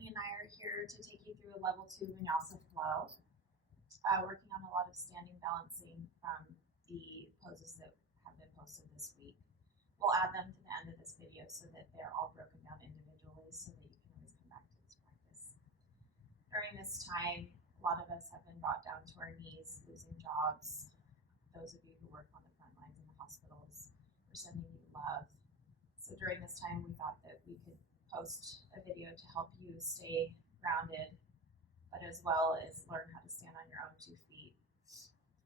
Brittany and I are here to take you through a level 2 Vinyasa flow, working on a lot of standing balancing from the poses that have been posted this week. We'll add them to the end of this video so that they're all broken down individually so that you can always come back to this practice. During this time, a lot of us have been brought down to our knees, losing jobs. Those of you who work on the front lines in the hospitals, we're sending you love. So during this time, we thought that we could post a video to help you stay grounded, but as well as learn how to stand on your own 2 feet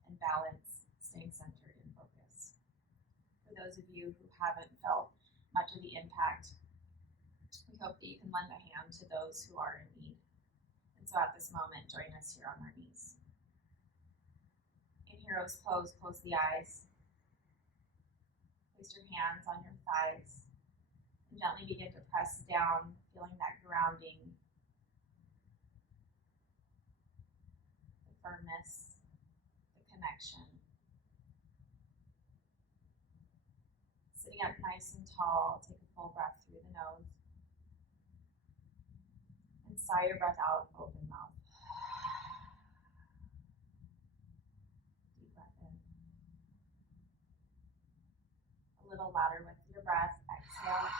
and balance, staying centered and focused. For those of you who haven't felt much of the impact, we hope that you can lend a hand to those who are in need. And so at this moment, join us here on our knees. In Hero's Pose, close the eyes. Place your hands on your thighs. And gently begin to press down, feeling that grounding, the firmness, the connection. Sitting up nice and tall, take a full breath through the nose. And sigh your breath out, open mouth. Deep breath in. A little louder with your breath, exhale.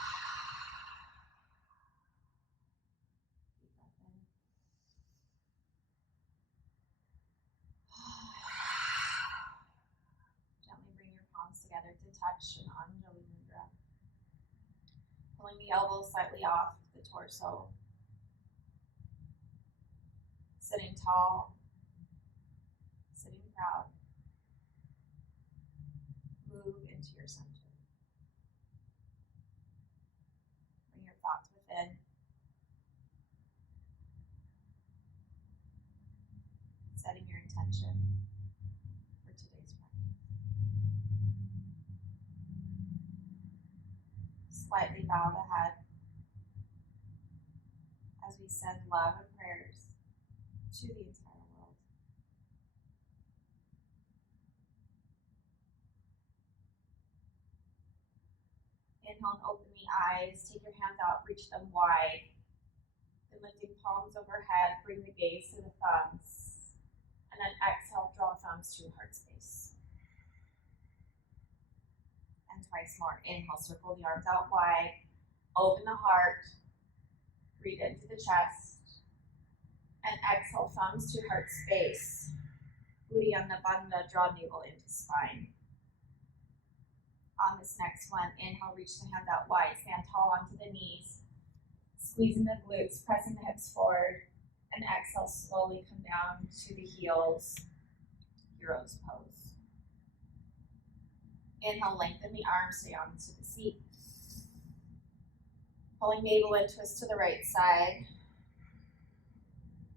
Together to touch an Anjali Mudra. Pulling the elbows slightly off the torso. Sitting tall. Sitting proud. Move into your center. Bring your thoughts within. Setting your intention. Slightly bow the head as we send love and prayers to the entire world. Inhale and open the eyes. Take your hands out, reach them wide. Then lifting palms overhead, bring the gaze to the thumbs. And then exhale, draw thumbs to heart space. And twice more. Inhale, circle the arms out wide. Open the heart. Breathe into the chest. And exhale, thumbs to heart space. Uddiyana Bandha, draw navel into spine. On this next one, inhale, reach the hands out wide. Stand tall onto the knees. Squeezing the glutes, pressing the hips forward. And exhale, slowly come down to the heels. Hero's Pose. Inhale, lengthen the arms, stay onto the seat. Pulling navel in, twist to the right side.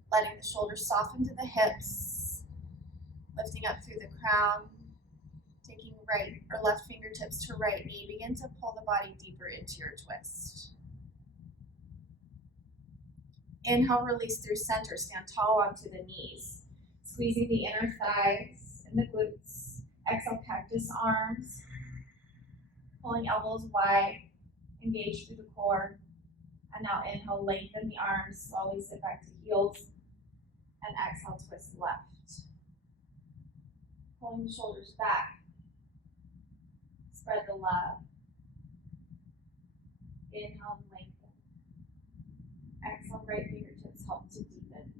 Letting the shoulders soften to the hips. Lifting up through the crown. Taking right or left fingertips to right knee. Begin to pull the body deeper into your twist. Inhale, release through center. Stand tall onto the knees. Squeezing the inner thighs and the glutes. Exhale, cactus arms. Pulling elbows wide. Engage through the core. And now inhale, lengthen the arms. Slowly sit back to heels. And exhale, twist left. Pulling the shoulders back. Spread the love. Inhale and lengthen. Exhale, right fingertips help to deepen.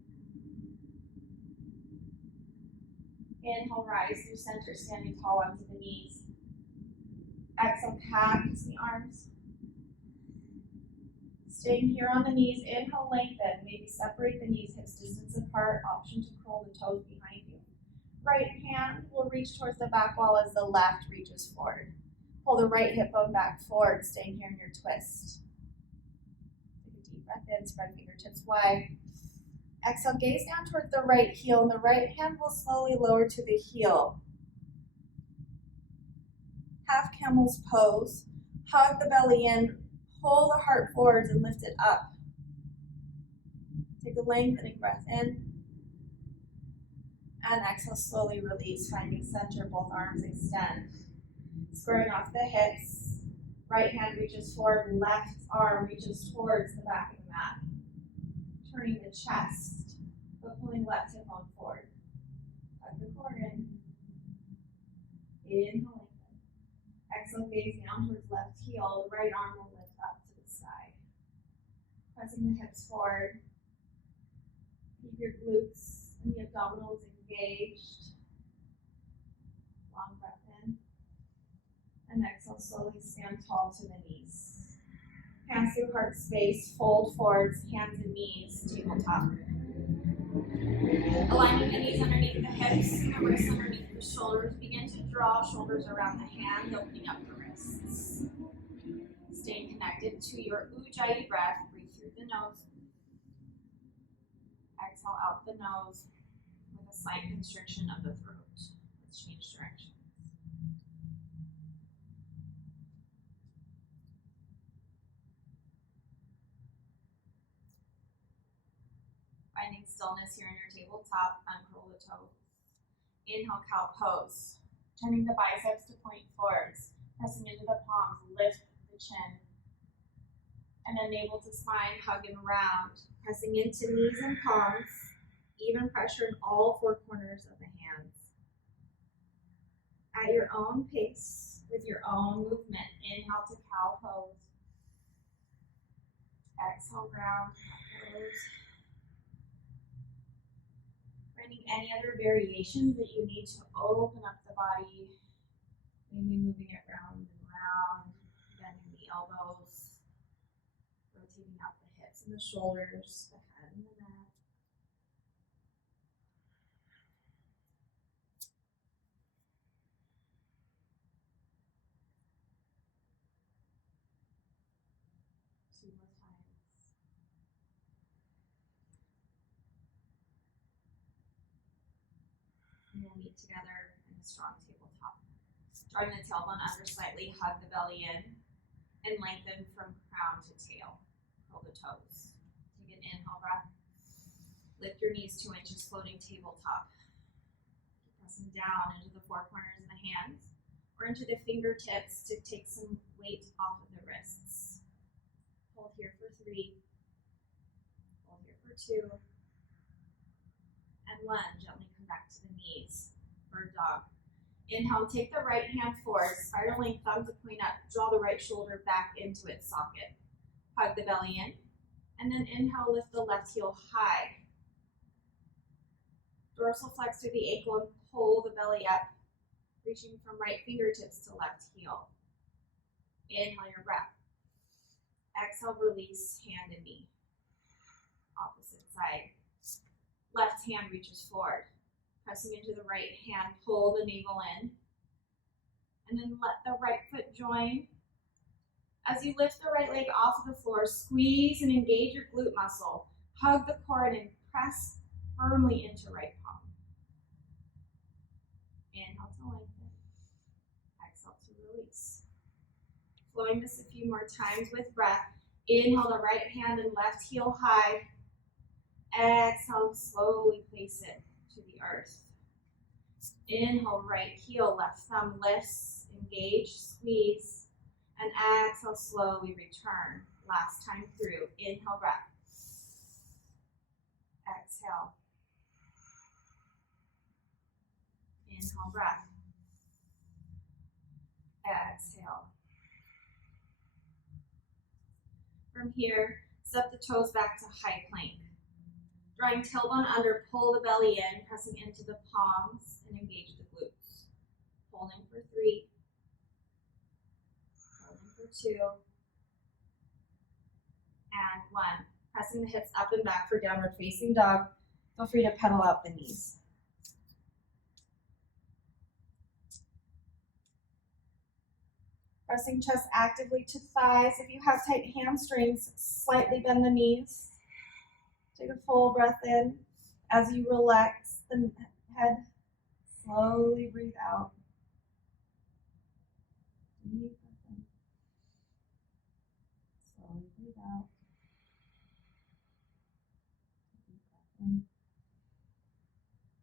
Inhale, rise through center, standing tall onto the knees. Exhale, cactus the arms. Staying here on the knees, inhale, lengthen. Maybe separate the knees, hips distance apart. Option to curl the toes behind you. Right hand will reach towards the back wall as the left reaches forward. Pull the right hip bone back forward, staying here in your twist. Take a deep breath in, spread fingertips wide. Exhale, gaze down towards the right heel, and the right hand will slowly lower to the heel. Half camel's pose. Hug the belly in, pull the heart forwards and lift it up. Take a lengthening breath in. And exhale, slowly release, finding center, both arms extend. Squaring off the hips. Right hand reaches forward, left arm reaches towards the back of the mat. turning the chest, but pulling left hip bone forward. Tuck the core in. Inhale, lengthen. Exhale, gaze down towards left heel. The right arm will lift up to the sky. Pressing the hips forward. Keep your glutes and the abdominals engaged. Long breath in. And exhale, slowly stand tall to the knees. Hands through heart space, fold forwards, hands and knees, tabletop. Aligning the knees underneath the hips and the wrists underneath the shoulders. Begin to draw shoulders around the hands, opening up the wrists. Staying connected to your Ujjayi breath. Breathe through the nose. Exhale out the nose with a slight constriction of the throat. Let's change direction. Finding stillness here in your tabletop, uncurl the toes. Inhale, cow pose. Turning the biceps to point forwards, pressing into the palms, lift the chin. And then navel to spine, hug and round. Pressing into knees and palms, even pressure in all four corners of the hands. At your own pace, with your own movement, inhale to cow pose. Exhale, round pose. Finding any other variations that you need to open up the body, maybe moving it round and round, bending the elbows, rotating out the hips and the shoulders, the head and the neck. Two more times. And we'll meet together in a strong tabletop. Drawing the tailbone under slightly, hug the belly in, and lengthen from crown to tail. Curl the toes. Take an inhale breath. Lift your knees 2 inches, floating tabletop. Pressing down into the four corners of the hands, or into the fingertips to take some weight off of the wrists. Hold here for 3. Hold here for 2. And 1. Gently come back to the knees. Bird dog. Inhale, take the right hand forward, spiraling thumb to point up, draw the right shoulder back into its socket. Hug the belly in, and then inhale, lift the left heel high. Dorsal flex through the ankle and pull the belly up, reaching from right fingertips to left heel. Inhale your breath. Exhale, release hand and knee. Opposite side. Left hand reaches forward. Pressing into the right hand, pull the navel in. And then let the right foot join. As you lift the right leg off of the floor, squeeze and engage your glute muscle. Hug the core and press firmly into right palm. Inhale to lengthen. Exhale to release. Flowing this a few more times with breath. Inhale the right hand and left heel high. Exhale, slowly place it to the earth. Inhale, right heel, left thumb lifts, engage, squeeze, and exhale, slowly return. Last time through. Inhale, breath. Exhale. Inhale, breath. Exhale. From here, step the toes back to high plank. Drawing tailbone under, pull the belly in, pressing into the palms and engage the glutes. Holding for 3. Holding for 2. And 1. Pressing the hips up and back for downward facing dog. Feel free to pedal out the knees. Pressing chest actively to thighs. If you have tight hamstrings, slightly bend the knees. Take a full breath in. As you relax the head, slowly breathe out. Deep breath in. Slowly breathe out. Deep breath in.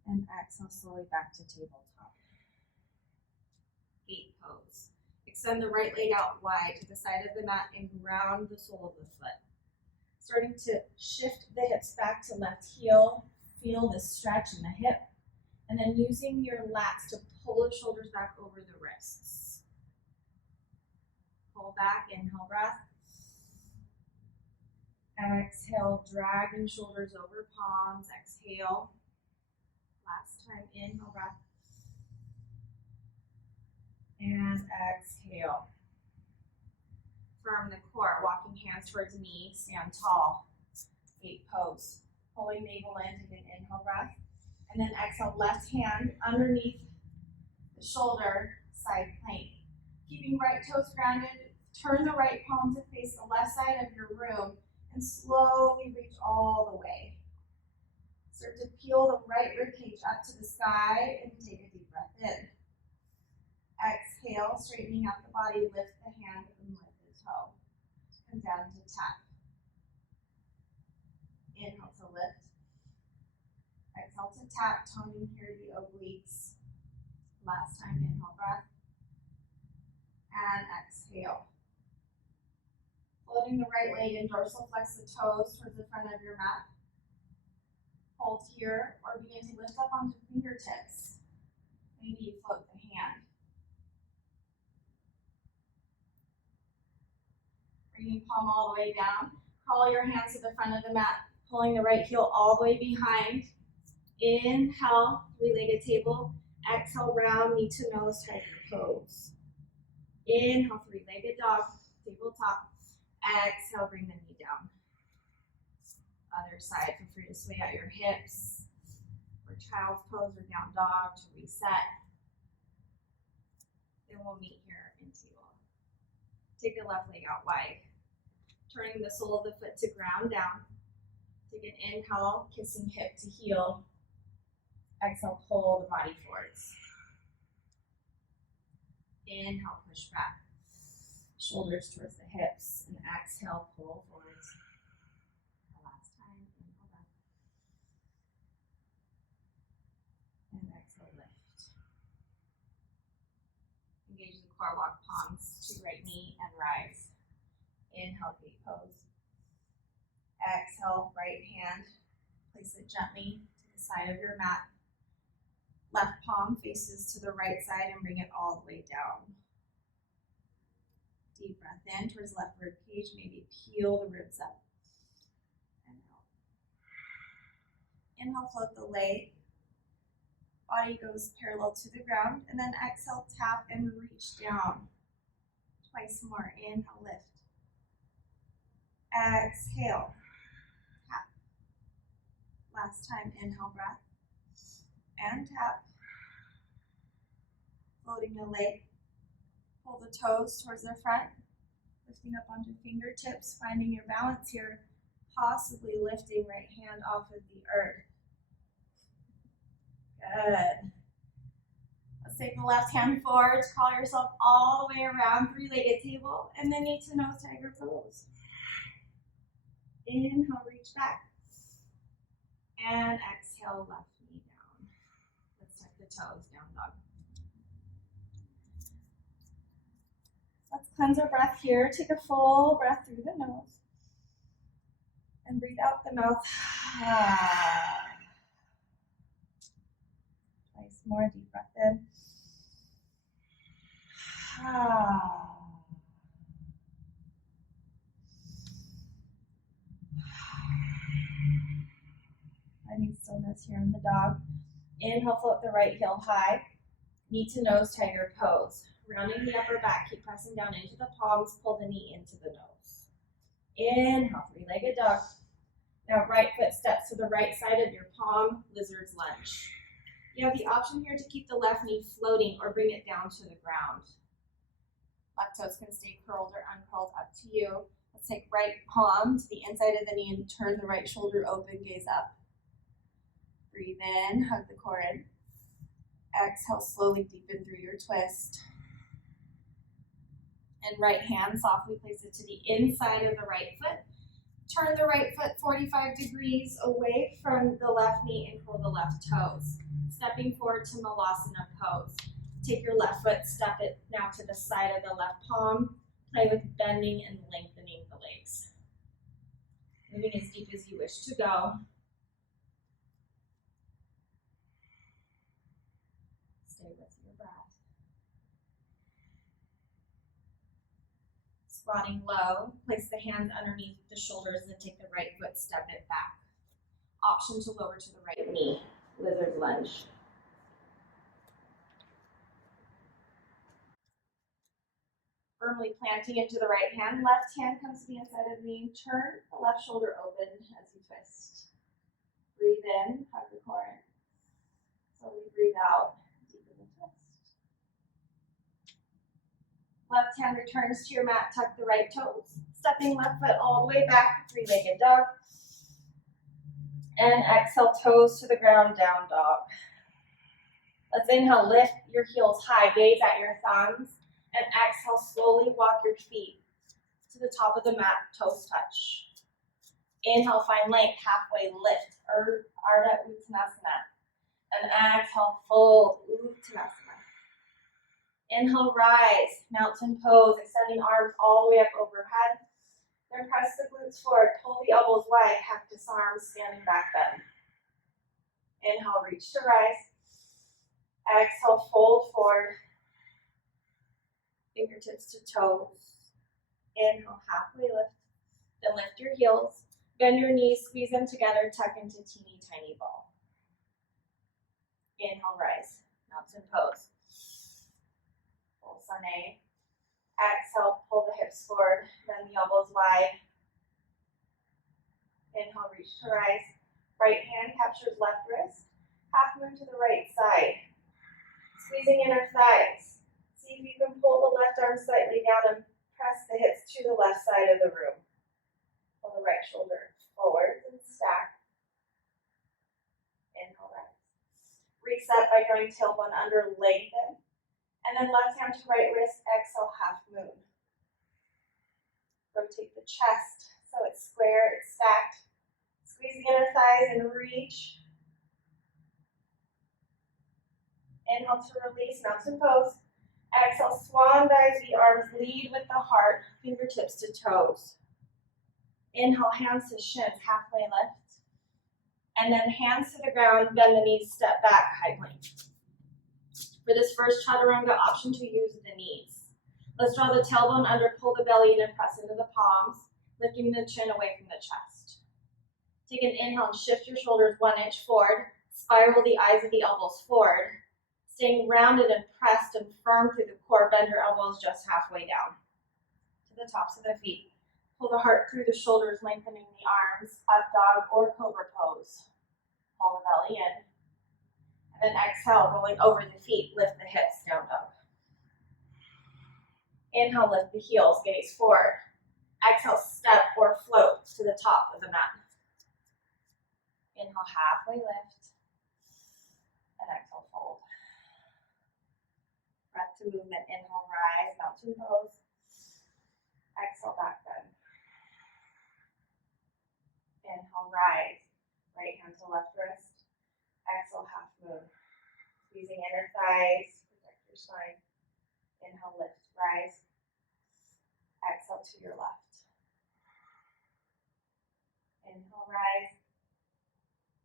And exhale slowly back to tabletop. Gate pose. Extend the right leg out wide to the side of the mat and ground the sole of the foot. Starting to shift the hips back to left heel. Feel the stretch in the hip. And then using your lats to pull the shoulders back over the wrists. Pull back, inhale, breath. Exhale, dragging shoulders over palms. Exhale. Last time, inhale, breath. And exhale. Firm the core, walking hands towards knee, stand tall. Gate pose. Pulling navel in, take an inhale breath. And then exhale, left hand underneath the shoulder, side plank. Keeping right toes grounded, turn the right palm to face the left side of your room and slowly reach all the way. Start to peel the right ribcage up to the sky and take a deep breath in. Exhale, straightening out the body, lift the hand and lift the toe. Come down to tap. Inhale to lift. Exhale to tap, toning here the obliques. Last time, inhale, breath. And exhale. Floating the right leg and dorsal flex the toes towards the front of your mat. Hold here or begin to lift up onto fingertips. Maybe you float the hand. Bringing palm all the way down. Crawl your hands to the front of the mat, pulling the right heel all the way behind. Inhale, three-legged table. Exhale, round, knee to nose, tiger pose. Inhale, three-legged dog, tabletop. Exhale, bring the knee down. Other side, feel free to sway out your hips. Or child's pose or down dog to reset. Then we'll meet here in table. Take the left leg out wide. Turning the sole of the foot to ground down. Take an inhale, kissing hip to heel. Exhale, pull the body forwards. Inhale, push back. Shoulders towards the hips. And exhale, pull forwards. Last time, inhale back. And exhale, lift. Engage the core, walk palms to right knee and rise. Inhale, gate pose. Exhale, right hand. Place it gently to the side of your mat. Left palm faces to the right side and bring it all the way down. Deep breath in towards left rib cage. Maybe peel the ribs up. And out. Inhale, float the leg. Body goes parallel to the ground. And then exhale, tap and reach down. Twice more. Inhale, lift. Exhale. Tap. Last time, inhale, breath. And tap. Floating the leg. Pull the toes towards the front. Lifting up onto fingertips. Finding your balance here. Possibly lifting right hand off of the earth. Good. Let's take the left hand forward. Crawl yourself all the way around. Three-legged table. And then knee to nose, tiger pose. Inhale, reach back. And exhale, left knee down. Let's tuck the toes, down dog. Let's cleanse our breath here. Take a full breath through the nose. And breathe out the mouth. Twice more, deep breath in. Finding stillness here in the dog. Inhale, float the right heel high. Knee to nose, tiger pose. Rounding the upper back, keep pressing down into the palms, pull the knee into the nose. Inhale, three-legged dog. Now right foot steps to the right side of your palm, lizard's lunge. You have the option here to keep the left knee floating or bring it down to the ground. Left toes can stay curled or uncurled, up to you. Let's take right palm to the inside of the knee and turn the right shoulder open, gaze up. Breathe in, hug the core in. Exhale, slowly deepen through your twist. And right hand, softly place it to the inside of the right foot. Turn the right foot 45 degrees away from the left knee and curl the left toes. Stepping forward to Malasana pose. Take your left foot, step it now to the side of the left palm. Play with bending and lengthening the legs. Moving as deep as you wish to go. Stay with your breath. Squatting low, place the hands underneath the shoulders and take the right foot, step it back. Option to lower to the right knee, lizard lunge. Firmly planting into the right hand, left hand comes to the inside of the knee, turn the left shoulder open as you twist. Breathe in, hug the core. Slowly breathe out, deepen the twist. Left hand returns to your mat, tuck the right toes. Stepping left foot all the way back, three-legged dog. And exhale, toes to the ground, down dog. Let's inhale, lift your heels high, gaze at your thumbs. And exhale, slowly walk your feet to the top of the mat, toes touch. Inhale, find length, halfway lift, Ardha Uttanasana. And exhale, fold, Uttanasana. Inhale, rise, mountain pose, extending arms all the way up overhead. Then press the glutes forward, pull the elbows wide, cactus arms, standing back bend. Inhale, reach to rise. Exhale, fold forward. Fingertips to toes. Inhale, halfway lift. Then lift your heels. Bend your knees, squeeze them together, tuck into teeny tiny ball. Inhale, rise, mountain pose. Full sun A. Exhale, pull the hips forward, bend the elbows wide. Inhale, reach to rise. Right hand captures left wrist. Half moon to the right side. Squeezing inner thighs. See if you can pull the left arm slightly down and press the hips to the left side of the room. Pull the right shoulder forward and stack. Inhale, rise. Reset by drawing tailbone under, lengthen. And then left hand to right wrist, exhale, half moon. Rotate the chest so it's square, it's stacked. Squeeze the inner thighs and reach. Inhale to release, mountain pose. Exhale, swan dive the arms, lead with the heart, fingertips to toes. Inhale, hands to shins, halfway lift. And then hands to the ground, bend the knees, step back, high plank. For this first chaturanga, option to use the knees. Let's draw the tailbone under, pull the belly in and press into the palms, lifting the chin away from the chest. Take an inhale and shift your shoulders 1 inch forward, spiral the eyes of the elbows forward, staying rounded and pressed and firm through the core, bend your elbows just halfway down to the tops of the feet. Pull the heart through the shoulders, lengthening the arms, up dog or cobra pose. Pull the belly in. And then exhale, rolling over the feet, lift the hips, down dog. Inhale, lift the heels, gaze forward. Exhale, step or float to the top of the mat. Inhale, halfway lift. And exhale, fold. Breath to movement. Inhale, rise, mountain pose. Exhale, back bend. Inhale, rise. Right hand to left wrist. Exhale, half moon. Squeezing inner thighs, protect your spine. Inhale, lift, rise. Exhale to your left. Inhale, rise.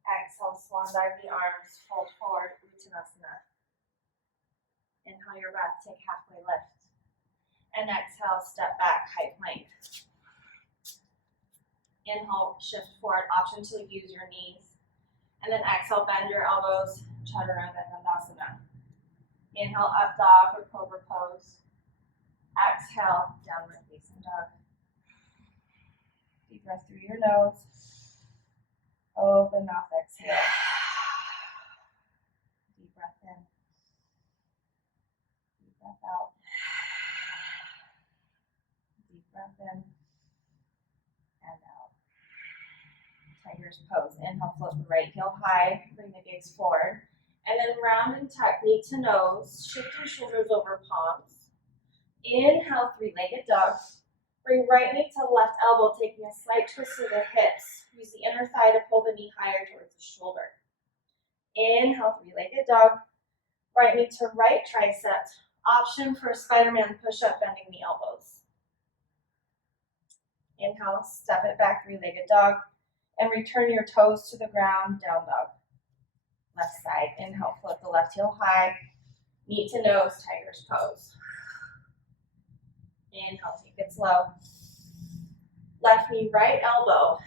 Exhale, swan dive the arms, fold forward, Uttanasana. Inhale your breath, take halfway lift. And exhale, step back, high plank. Inhale, shift forward, option to use your knees. And then exhale, bend your elbows, chaturanga dandasana. Inhale, up dog or cobra pose. Exhale, downward facing dog. Deep breath through your nose. Open mouth, exhale. Deep breath in. Deep breath out. Deep breath in. And out. Tiger's pose. Inhale, float the right heel high. Bring the gaze forward. And then round and tuck, knee to nose. Shift your shoulders over palms. Inhale, three-legged dog. Bring right knee to left elbow, taking a slight twist to the hips. Use the inner thigh to pull the knee higher towards the shoulder. Inhale, three-legged dog. Right knee to right tricep. Option for a Spider-Man push-up, bending the elbows. Inhale, step it back, three-legged dog, and return your toes to the ground, down dog. Left side, inhale, float the left heel high, knee to nose, tiger's pose. Inhale, take it slow. Left knee, right elbow,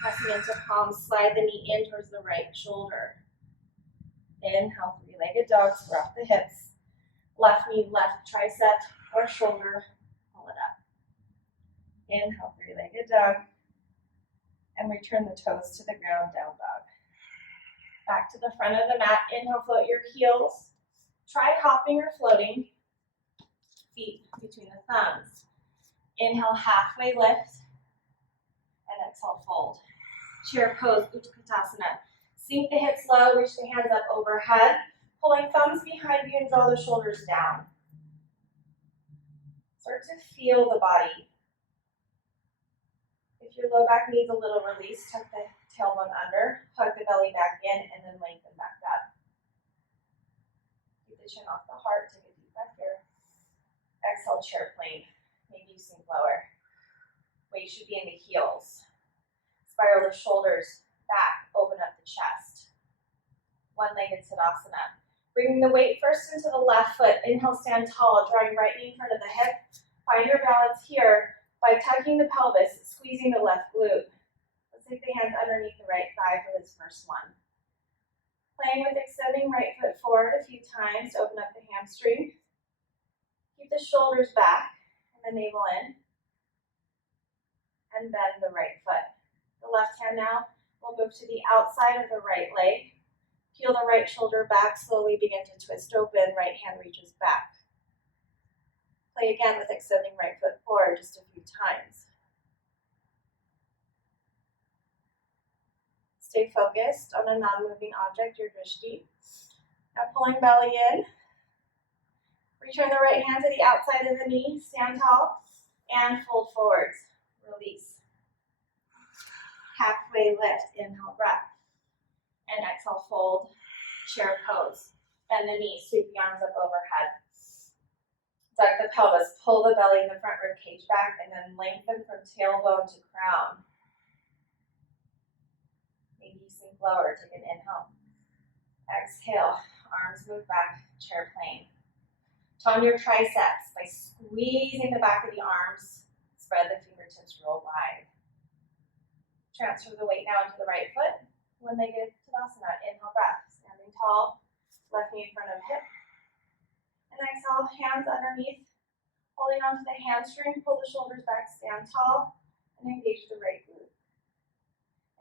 pressing into palm, slide the knee in towards the right shoulder. Inhale, three-legged dog, rock the hips. Left knee, left tricep or shoulder, pull it up. Inhale, three-legged dog, and return the toes to the ground, down dog. Back to the front of the mat, inhale, float your heels. Try hopping or floating, feet between the thumbs. Inhale, halfway lift, and exhale, fold. Chair pose, Utkatasana. Sink the hips low, reach the hands up overhead, pulling thumbs behind you and draw the shoulders down. Start to feel the body. If your low back needs a little release, tuck the tailbone under, hug the belly back in, and then lengthen back up. Keep the chin off the heart, take a deep breath here. Exhale, chair plane. Maybe you sink lower. Weight should be in the heels. Spiral the shoulders back, open up the chest. One-legged Tadasana. Bringing the weight first into the left foot. Inhale, stand tall, drawing right knee in front of the hip. Find your balance here by tucking the pelvis, squeezing the left glute. Let's take the hands underneath the right thigh for this first one. Playing with extending right foot forward a few times to open up the hamstring. Keep the shoulders back and the navel in. And bend the right foot. The left hand now will move to the outside of the right leg. Peel the right shoulder back, slowly begin to twist open, right hand reaches back. Play again with extending right foot forward just a few times. Stay focused on a non-moving object, your drishti. Now pulling belly in. Return the right hand to the outside of the knee, stand tall, and fold forwards. Release. Halfway lift, inhale, breath. And exhale, fold, chair pose. Bend the knees, sweep the arms up overhead. Duck the pelvis, pull the belly and the front rib cage back, and then lengthen from tailbone to crown. Maybe you sink lower, take an inhale. Exhale, arms move back, chair plane. Tone your triceps by squeezing the back of the arms, spread the fingertips real wide. Transfer the weight now into the right foot. One-legged Tadasana, inhale, breath, standing tall, left knee in front of hip. And exhale, hands underneath, holding onto the hamstring, pull the shoulders back, stand tall, and engage the right glute.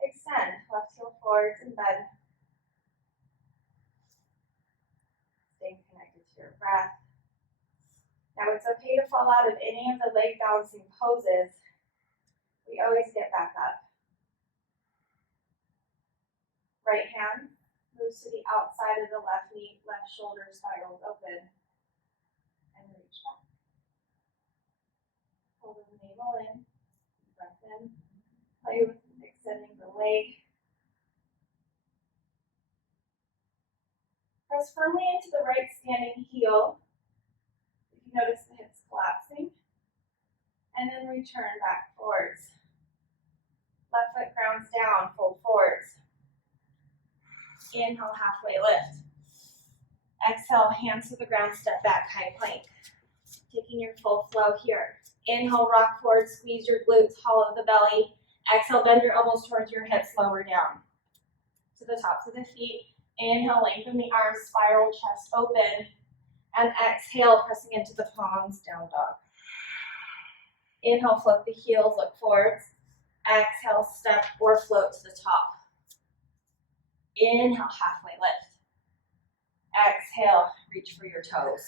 Extend, left heel forwards and bend. Staying connected to your breath. Now it's okay to fall out of any of the leg balancing poses. We always get back up. Right hand moves to the outside of the left knee, left shoulder spirals open, and reach back. Hold the navel in, breath in, play with extending the leg. Press firmly into the right standing heel. If you notice the hips collapsing, and then return back forwards. Left foot grounds down, fold forwards. Inhale, halfway lift. Exhale, hands to the ground, step back, high plank. Taking your full flow here. Inhale, rock forward, squeeze your glutes, hollow the belly. Exhale, bend your elbows towards your hips, lower down to the tops of the feet. Inhale, lengthen the arms, spiral chest open. And exhale, pressing into the palms, down dog. Inhale, float the heels, look forwards. Exhale, step or float to the top. Inhale, halfway lift. Exhale, reach for your toes.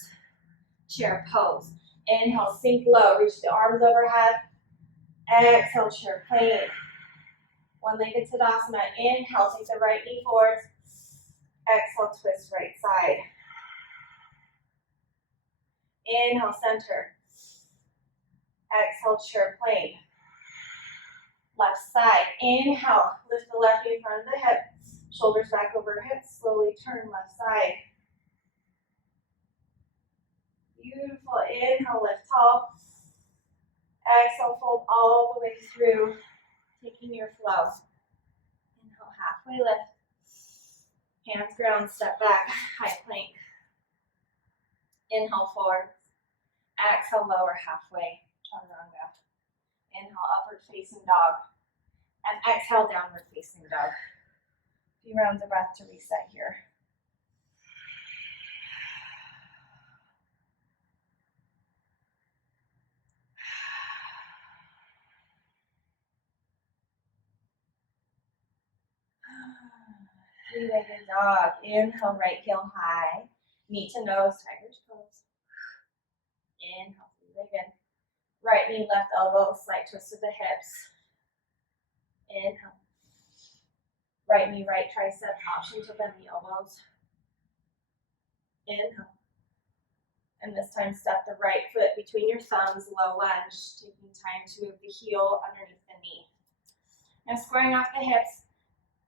Chair pose. Inhale, sink low, reach the arms overhead. Exhale, chair plane. One-legged Tadasana. Inhale, take the right knee forwards. Exhale, twist right side. Inhale, center. Exhale, chair plane. Left side. Inhale, lift the left knee in front of the hip. Shoulders back over hips. Slowly turn left side. Beautiful. Inhale, lift tall. Exhale, fold all the way through, taking your flow. Inhale, halfway lift. Hands ground, step back, high plank. Inhale, forward. Exhale, lower halfway, chaturanga. Inhale, upward facing dog. And exhale, downward facing dog. A few rounds of breath to reset here. Three-legged dog. Inhale, right heel high. Knee to nose, tiger's pose. Inhale, three-legged. Right knee, left elbow, slight twist of the hips. Inhale. Right knee, right tricep, option to bend the elbows. Inhale. And this time, step the right foot between your thumbs, low lunge, taking time to move the heel underneath the knee. Now squaring off the hips,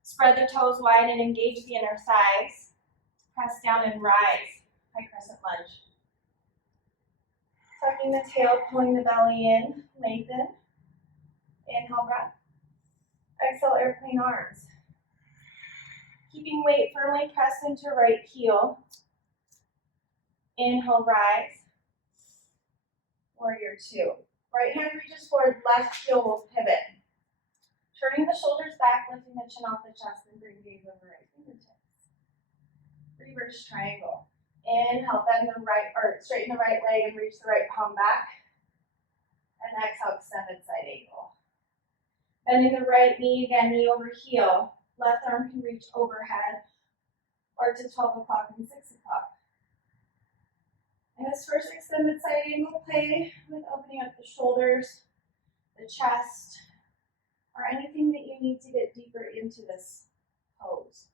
spread the toes wide and engage the inner thighs. Press down and rise, high crescent lunge. Tucking the tail, pulling the belly in, lengthen. Inhale, breath. Exhale, airplane arms. Keeping weight firmly pressed into right heel. Inhale, rise. Warrior two. Right hand reaches forward, left heel will pivot. Turning the shoulders back, lifting the chin off the chest, and bring gaze over right fingertips. Reverse triangle. Inhale, bend the right, or straighten the right leg and reach the right palm back. And exhale, extended side angle. Bending the right knee, again, knee over heel. Left arm can reach overhead or to 12 o'clock and 6 o'clock. And this first extended side angle, play with opening up the shoulders, the chest, or anything that you need to get deeper into this pose.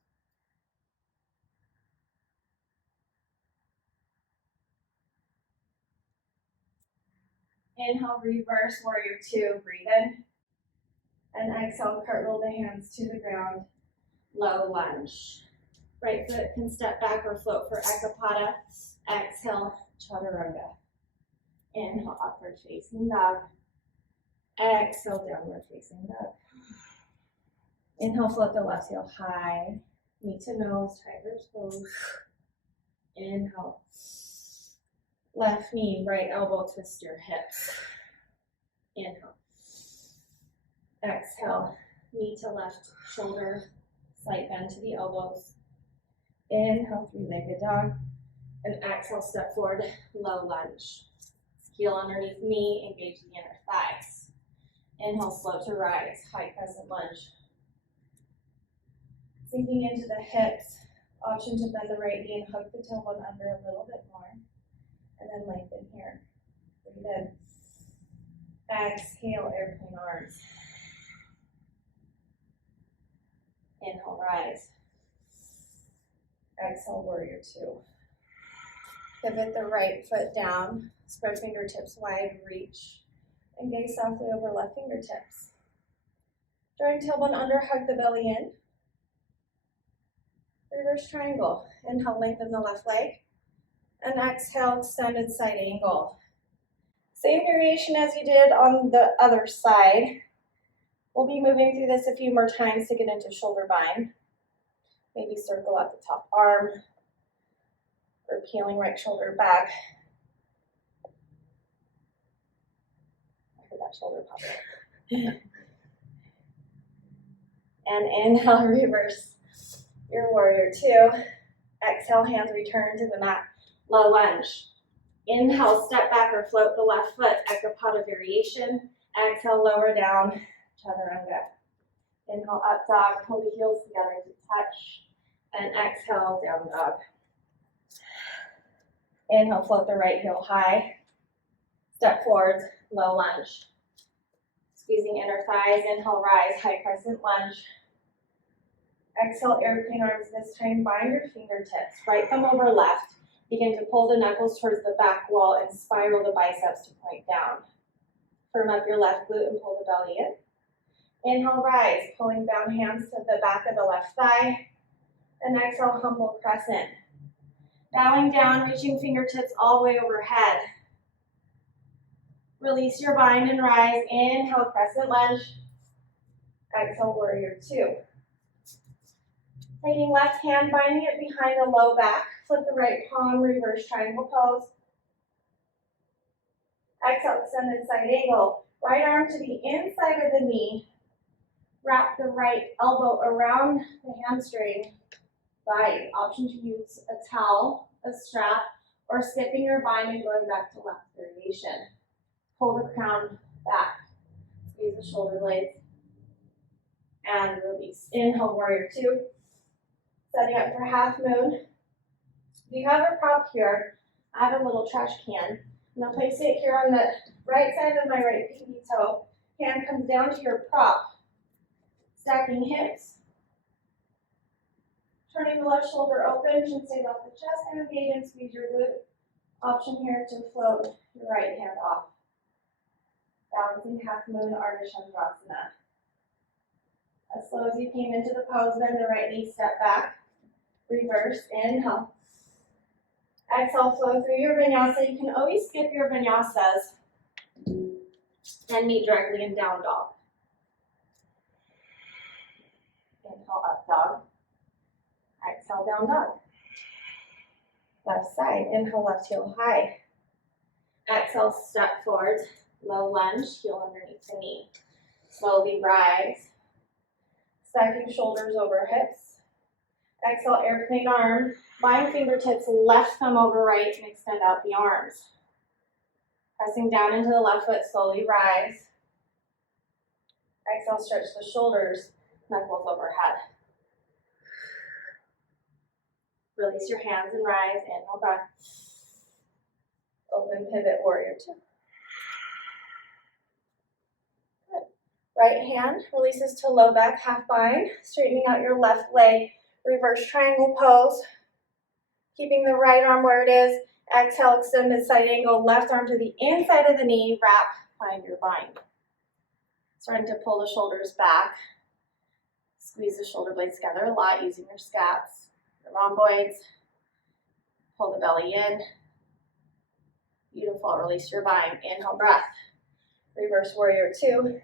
Inhale, reverse warrior two, breathe in. And exhale, cartwheel the hands to the ground, low lunge. Right foot can step back or float for Ekapada. Exhale, chaturanga. Inhale, upward facing dog. Exhale, downward facing dog. Inhale, float the left heel high. Knee to nose, tiger's pose. Inhale. Left knee, right elbow, twist your hips. Inhale. Exhale, knee to left shoulder, slight bend to the elbows. Inhale, three-legged dog. And exhale, step forward, low lunge. Heel underneath knee, engage the inner thighs. Inhale, slow to rise, high crescent lunge. Sinking into the hips, option to bend the right knee and hug the tailbone under a little bit more. And then lengthen here. Breathe in. Exhale, airplane arms. Inhale, rise. Exhale, warrior two. Pivot the right foot down, spread fingertips wide, reach, and gaze softly over left fingertips. Drawing tailbone under, hug the belly in. Reverse triangle. Inhale, lengthen the left leg. And exhale, extended side angle. Same variation as you did on the other side. We'll be moving through this a few more times to get into shoulder bind. Maybe circle at the top arm, or peeling right shoulder back. I heard that shoulder pop up. And inhale, reverse your warrior two. Exhale, hands return to the mat, low lunge. Inhale, step back or float the left foot, Ekapada variation. Exhale, lower down, chaturanga. Inhale, up dog, pull the heels together to touch. And exhale, down dog. Inhale, float the right heel high. Step forwards, low lunge. Squeezing inner thighs, inhale, rise, high crescent lunge. Exhale, airplane arms, this time bind your fingertips. Right thumb over left. Begin to pull the knuckles towards the back wall and spiral the biceps to point down. Firm up your left glute and pull the belly in. Inhale, rise, pulling down hands to the back of the left thigh. And exhale, humble crescent. Bowing down, reaching fingertips all the way overhead. Release your bind and rise. Inhale, crescent lunge. Exhale, warrior two. Taking left hand, binding it behind the low back. Flip the right palm, reverse triangle pose. Exhale, extended side angle. Right arm to the inside of the knee. Wrap the right elbow around the hamstring. Bind. Option to use a towel, a strap, or skipping your bind and going back to left variation. Pull the crown back. Squeeze the shoulder blades. And release. Inhale, warrior two. Setting up for half moon. If you have a prop here, I have a little trash can. I'm going to place it here on the right side of my right pinky toe. Hand comes down to your prop. Stacking hips. Turning the left shoulder open, chin stays off the chest, and engage and squeeze your glute. Option here to float your right hand off. Balancing half moon, Ardha Chandrasana. As slow as you came into the pose, bend the right knee, step back. Reverse, inhale. Exhale, flow through your vinyasa. You can always skip your vinyasas and meet directly in down dog. Inhale, up dog. Exhale, down dog. Left side, inhale, left heel high. Exhale, step forward, low lunge, heel underneath the knee. Slowly rise. Stacking shoulders over hips. Exhale, airplane arm. Bind fingertips, left thumb over right, and extend out the arms. Pressing down into the left foot, slowly rise. Exhale, stretch the shoulders, knuckles overhead. Release your hands and rise. Inhale, breath. Open, pivot, warrior two. Good. Right hand releases to low back, half bind. Straightening out your left leg. Reverse triangle pose. Keeping the right arm where it is. Exhale, extended side angle. Left arm to the inside of the knee. Wrap, find your bind. Starting to pull the shoulders back. Squeeze the shoulder blades together a lot using your scats, your rhomboids. Pull the belly in. Beautiful. Release your bind. Inhale, breath. Reverse warrior two.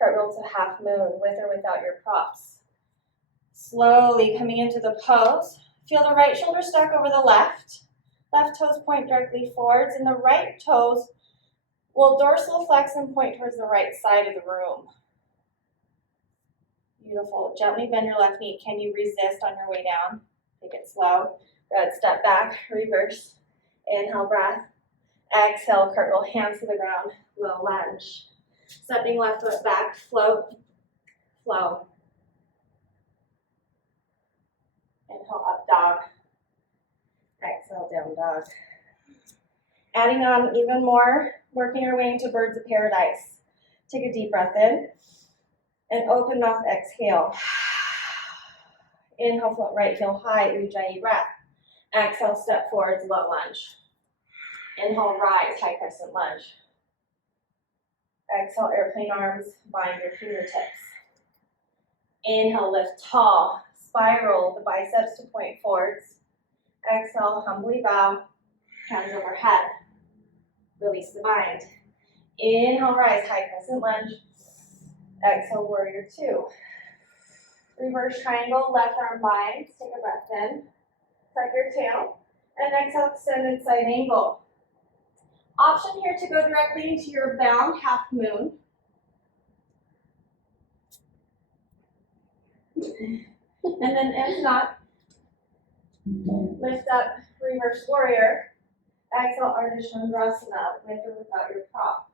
Cartwheel to half moon with or without your props. Slowly coming into the pose. Feel the right shoulder stack over the left. Left toes point directly forwards, and the right toes will dorsal flex and point towards the right side of the room. Beautiful. Gently bend your left knee. Can you resist on your way down? Take it slow. Good. Step back. Reverse. Inhale, breath. Exhale, cartwheel, hands to the ground. Low lunge. Stepping left foot back. Float. Flow. Inhale, up dog. Exhale, down dog. Adding on even more, working our way into birds of paradise. Take a deep breath in. And open mouth, exhale. Inhale, float right heel high, Ujjayi breath. Exhale, step forwards, low lunge. Inhale, rise, high crescent lunge. Exhale, airplane arms, bind your fingertips. Inhale, lift tall. Spiral the biceps to point forwards. Exhale, humbly bow. Hands overhead. Release the bind. Inhale, rise, high crescent lunge. Exhale, warrior two. Reverse triangle, left arm binds. Take a breath in. Tuck your tail. And exhale, extended side angle. Option here to go directly into your bound half moon. And then if not, lift up, reverse warrior. Exhale, Ardha Chandrasana, with or without your prop.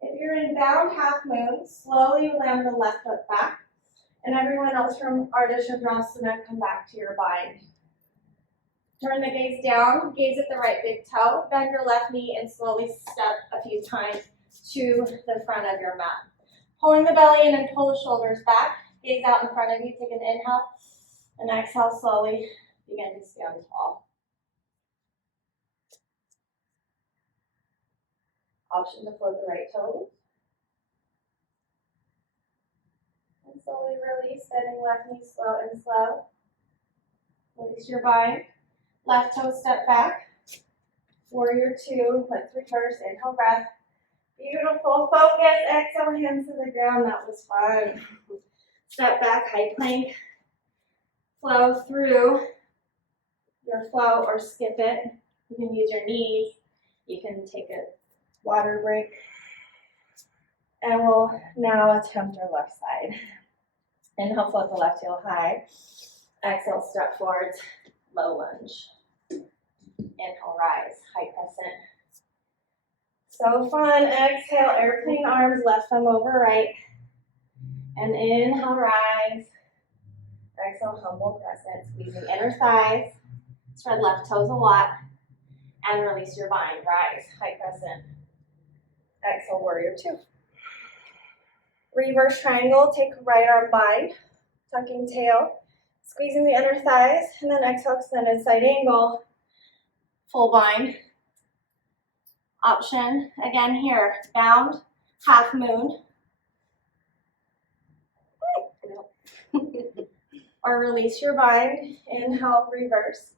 If you're in bound half moon, slowly land the left foot back. And everyone else from Ardha Chandrasana, come back to your bind. Turn the gaze down, gaze at the right big toe, bend your left knee, and slowly step a few times to the front of your mat. Pulling the belly in and pull the shoulders back. Gaze out in front of you, take an inhale, and exhale slowly, begin to stand tall. Option to float the right toes. And slowly release, bending left knee slow and slow. Release your bind. Left toe step back. Warrior two. Let's reverse. Inhale, breath. Beautiful. Focus. Exhale, hands to the ground. That was fun. Step back, high plank. Flow through your flow or skip it. You can use your knees. You can take a water break. And we'll now attempt our left side. Inhale, float the left heel high. Exhale, step forwards, low lunge. Inhale, rise, high crescent. So fun. Exhale, airplane arms, left thumb over right. And inhale, rise. Exhale, humble crescent, squeezing inner thighs. Spread left toes a lot. And release your bind, rise, high crescent. Exhale, warrior two. Reverse triangle, take right arm bind, tucking tail, squeezing the inner thighs, and then exhale, extended side angle, full bind. Option, again here, bound, half moon. Or release your bind, inhale, reverse.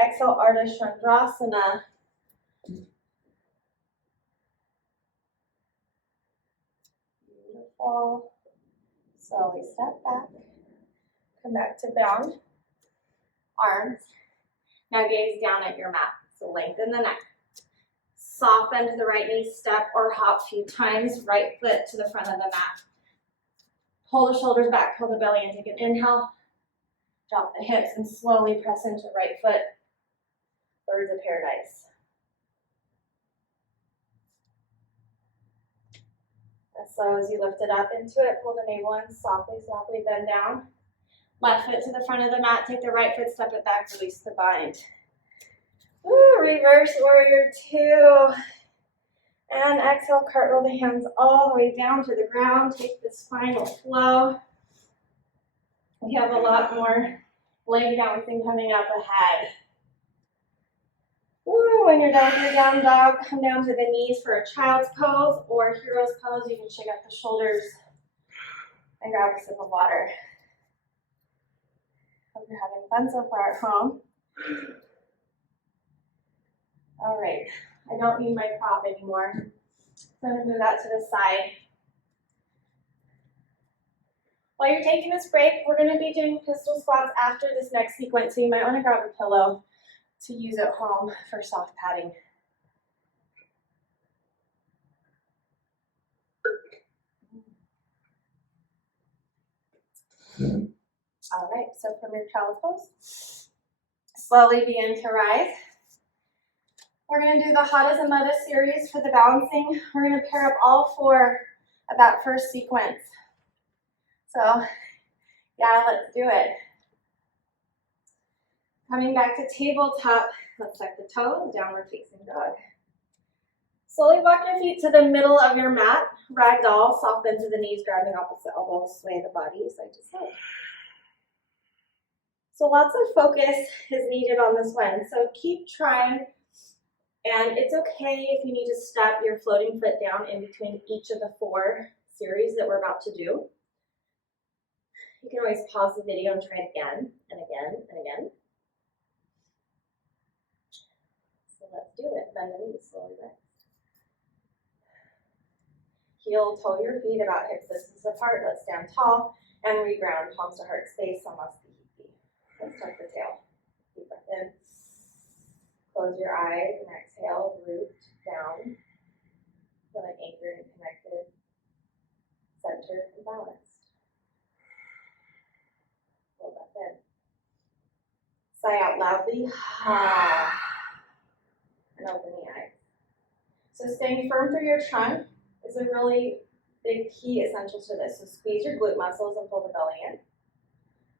Exhale, Ardha Chandrasana. Beautiful. Slowly step back. Come back to bound. Arms. Now gaze down at your mat. So lengthen the neck. Soft bend to the right knee, step or hop a few times. Right foot to the front of the mat. Pull the shoulders back, pull the belly in. Take an inhale. Drop the hips and slowly press into right foot. Birds of paradise. As slow as you lift it up into it, pull the navel in, softly, softly bend down. Left foot to the front of the mat, take the right foot, step it back, release the bind. Woo, reverse warrior two. And exhale, cartwheel the hands all the way down to the ground. Take this final flow. We have a lot more leg bouncing coming up ahead. Woo, when you're done with your down dog, come down to the knees for a child's pose or hero's pose. You can shake out the shoulders and grab a sip of water. Hope you're having fun so far at home. All right, I don't need my prop anymore. So I'm gonna move that to the side. While you're taking this break, we're gonna be doing pistol squats after this next sequence, so you might wanna grab a pillow to use at home for soft padding. All right, so from your child's pose, slowly begin to rise. We're gonna do the hot as a mother series for the balancing. We're gonna pair up all four of that first sequence. So yeah, let's do it. Coming back to tabletop, let's tuck the toes, downward facing dog. Slowly walk your feet to the middle of your mat. Ragdoll, soft bend to the knees, grabbing opposite elbows, sway the body side to side. So lots of focus is needed on this one. So keep trying, and it's okay if you need to step your floating foot down in between each of the four series that we're about to do. You can always pause the video and try it again and again and again. So let's do it. Bend the knees, slowly rise. Heel, toe your feet about hip distance apart. Let's stand tall and reground, palms to heart space, samasthiti. Let's tuck the tail. Deep breath in. Close your eyes and exhale, root down. Feeling anchored and connected, centered and balanced. Full breath in. Sigh out loudly. And open the eyes. So staying firm through your trunk is a really big key essential to this. So squeeze your glute muscles and pull the belly in.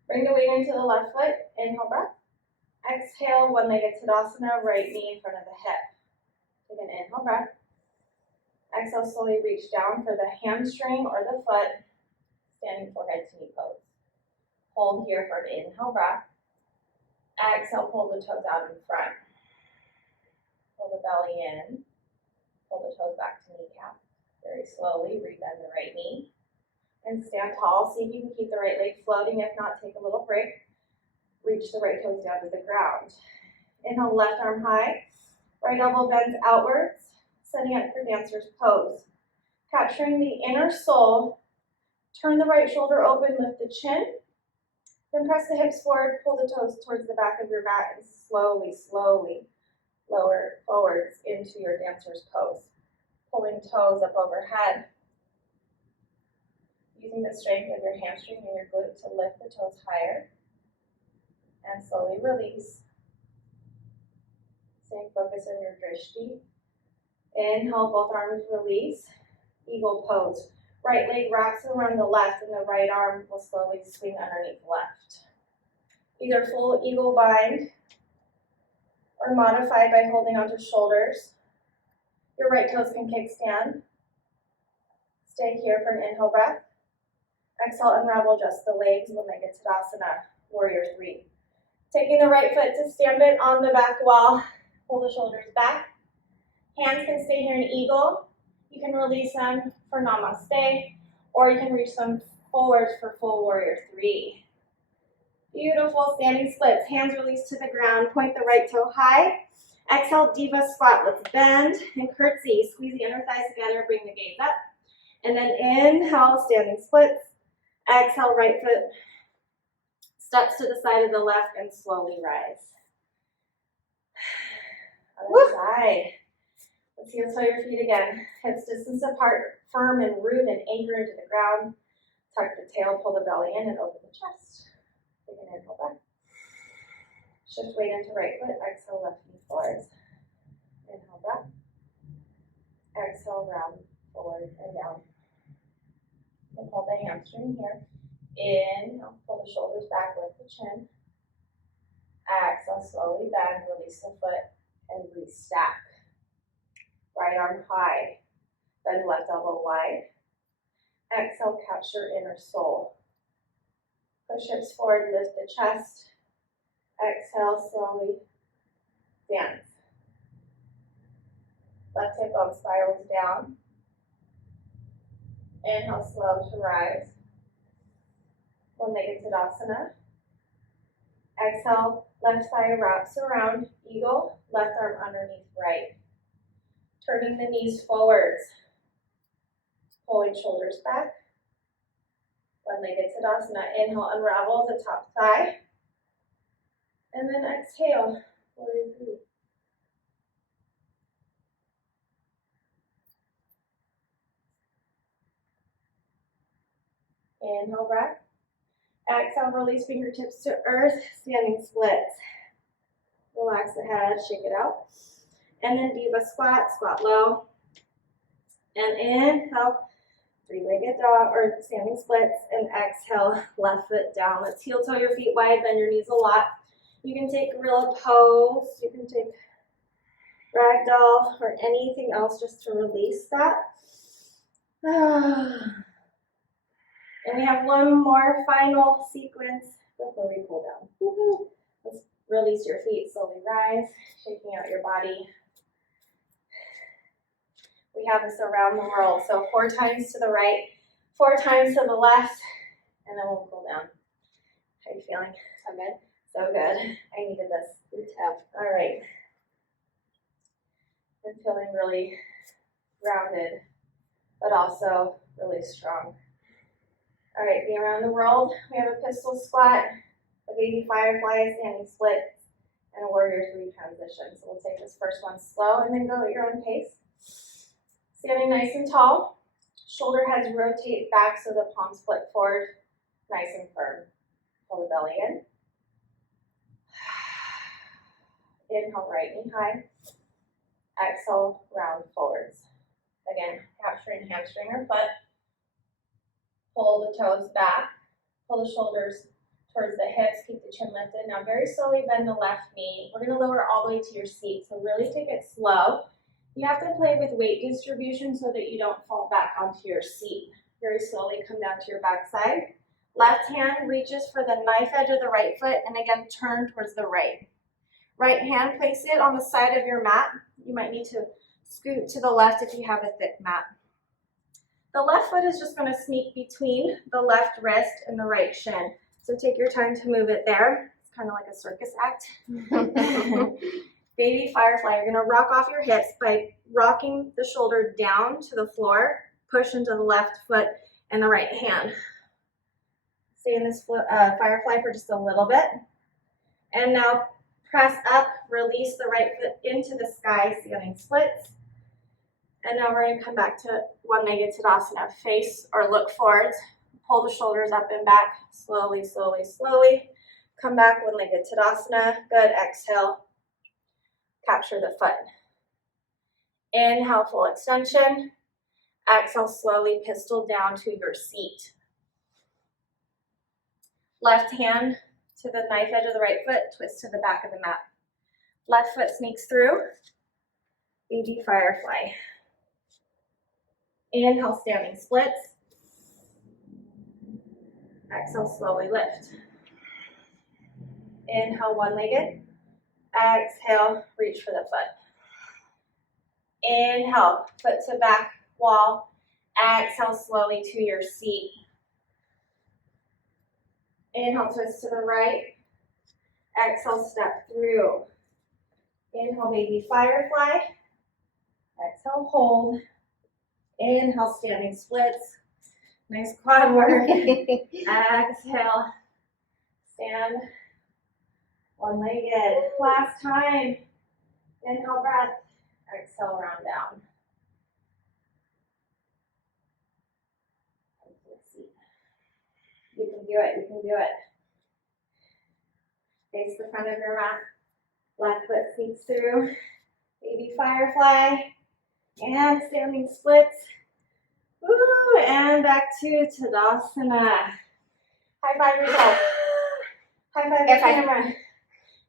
Bring the weight into the left foot. Inhale, breath. Exhale, one-legged Tadasana, right knee in front of the hip. Take an inhale, breath. Exhale, slowly reach down for the hamstring or the foot, standing forehead to knee pose. Hold here for an inhale, breath. Exhale, pull the toes out in front. Pull the belly in. Pull the toes back to kneecap. Very slowly, rebend the right knee. And stand tall. See if you can keep the right leg floating. If not, take a little break. Reach the right toes down to the ground. Inhale, left arm high. Right elbow bends outwards, setting up for dancer's pose. Capturing the inner sole, turn the right shoulder open, lift the chin. Then press the hips forward, pull the toes towards the back of your mat, and slowly, slowly lower forwards into your dancer's pose. Pulling toes up overhead. Using the strength of your hamstring and your glute to lift the toes higher. And slowly release. Staying focused on your drishti. Inhale, both arms release. Eagle pose. Right leg wraps around the left and the right arm will slowly swing underneath left. Either full eagle bind or modify by holding onto shoulders. Your right toes can kickstand. Stay here for an inhale breath. Exhale, unravel just the legs. We'll make it Tadasana, Warrior 3. Taking the right foot to stand it on the back wall. Pull the shoulders back. Hands can stay here in eagle. You can release them for Namaste, or you can reach them forward for full Warrior 3. Beautiful standing splits. Hands release to the ground. Point the right toe high. Exhale, Diva squat. Let's bend and curtsy. Squeeze the inner thighs together. Bring the gaze up. And then inhale, standing splits. Exhale, right foot steps to the side of the left and slowly rise. Other side. Let's heel toe your feet again. Hips distance apart, firm and root and anchor into the ground. Tuck the tail, pull the belly in and open the chest. Take an inhale back. Shift weight into right foot. Exhale, left knee forwards. Inhale back. Exhale, round forward and down. And hold the hamstring here. Inhale, pull the shoulders back, lift the chin. Exhale, slowly bend, release the foot, and restack. Right arm high, bend left elbow wide. Exhale, capture inner sole. Push hips forward, lift the chest. Exhale, slowly dance. Left hip bone spirals down. Inhale, slow to rise. One-legged Tadasana. Exhale, left thigh wraps around, eagle, left arm underneath right. Turning the knees forwards. Pulling shoulders back. One-legged Tadasana. Inhale, unravel the top thigh. And then exhale, Warrior 3. Inhale, breath. Exhale, release fingertips to earth, standing splits. Relax the head, shake it out. And then Diva squat, squat low. And inhale, three-legged dog or standing splits. And exhale, left foot down. Let's heel toe your feet wide, bend your knees a lot. You can take gorilla pose. You can take ragdoll or anything else just to release that. And we have one more final sequence before we pull down. Let's release your feet, slowly rise, shaking out your body. We have this around the world. So 4 times to the right, 4 times to the left, and then we'll pull down. How are you feeling? I'm good. So good. I needed this. Me too. All right. I'm feeling really grounded, but also really strong. All right, the around the world, we have a pistol squat, a baby firefly, a standing split, and a Warrior 3 transition. So we'll take this first one slow and then go at your own pace. Standing nice and tall, shoulder heads rotate back so the palms flip forward, nice and firm. Pull the belly in. Inhale, right knee high. Exhale, round forwards. Again, capturing hamstring or foot. Pull the toes back, pull the shoulders towards the hips, keep the chin lifted. Now very slowly bend the left knee. We're gonna lower all the way to your seat, so really take it slow. You have to play with weight distribution so that you don't fall back onto your seat. Very slowly come down to your backside. Left hand reaches for the knife edge of the right foot, and again, turn towards the right. Right hand, place it on the side of your mat. You might need to scoot to the left if you have a thick mat. The left foot is just going to sneak between the left wrist and the right shin. So take your time to move it there. It's kind of like a circus act. Baby firefly, you're gonna rock off your hips by rocking the shoulder down to the floor, push into the left foot and the right hand. Stay in this firefly for just a little bit. And now press up, release the right foot into the sky, standing splits. And now we're gonna come back to one-legged Tadasana. Face or look forward, pull the shoulders up and back, slowly, slowly, slowly. Come back, one-legged Tadasana. Good, exhale. Capture the foot. Inhale, full extension. Exhale, slowly pistol down to your seat. Left hand to the knife edge of the right foot, twist to the back of the mat. Left foot sneaks through. Baby firefly. Inhale, standing splits. Exhale, slowly lift. Inhale, one-legged. Exhale, reach for the foot. Inhale, foot to back wall. Exhale, slowly to your seat. Inhale, twist to the right. Exhale, step through. Inhale, baby firefly. Exhale, hold. Inhale, standing splits. Nice quad work. Exhale, stand. One-legged. Last time. Inhale, breath. Exhale, round down. You can do it, you can do it. Face the front of your mat. Left foot sneaks through. Baby firefly. And standing splits. Woo, and back to Tadasana. High five yourself. High five the camera.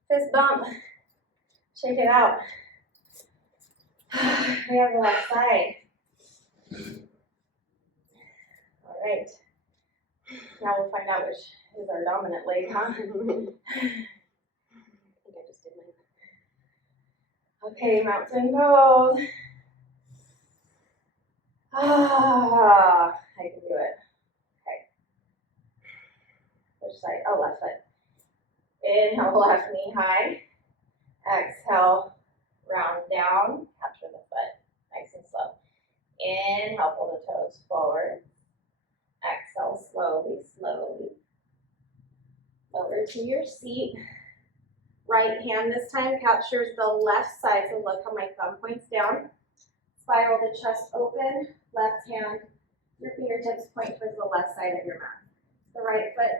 Fist bump. Shake it out. We have the left side. All right. Now we'll find out which is our dominant leg, huh? I think I just did mine. Okay, mountain pose. I can do it. Okay. Which side? Oh, left foot. Inhale, left knee high. Exhale, round down. Capture the foot. Nice and slow. Inhale, pull the toes forward. Exhale, slowly, slowly. Over to your seat. Right hand this time captures the left side. So look how my thumb points down. Spiral the chest open. Left hand, your fingertips point towards the left side of your mat. The right foot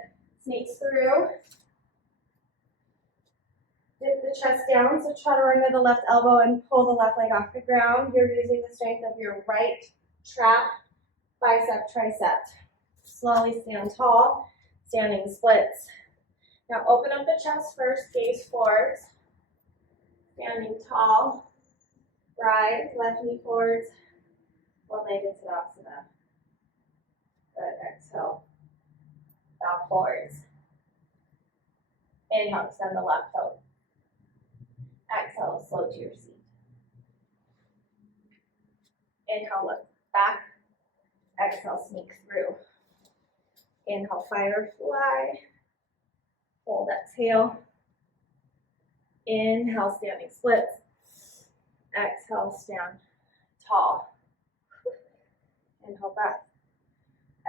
sneaks through. Dip the chest down, so chaturanga under the left elbow and pull the left leg off the ground. You're using the strength of your right trap, bicep, tricep. Slowly stand tall, standing splits. Now open up the chest first, gaze forwards. Standing tall, rise, left knee forwards, one-legged Tadasana. Good, exhale, bow forwards. Inhale, extend the left toe. Exhale, slow to your seat. Inhale, look back. Exhale, sneak through. Inhale, firefly. Hold, exhale. Inhale, standing splits. Exhale, stand tall. Inhale, breath.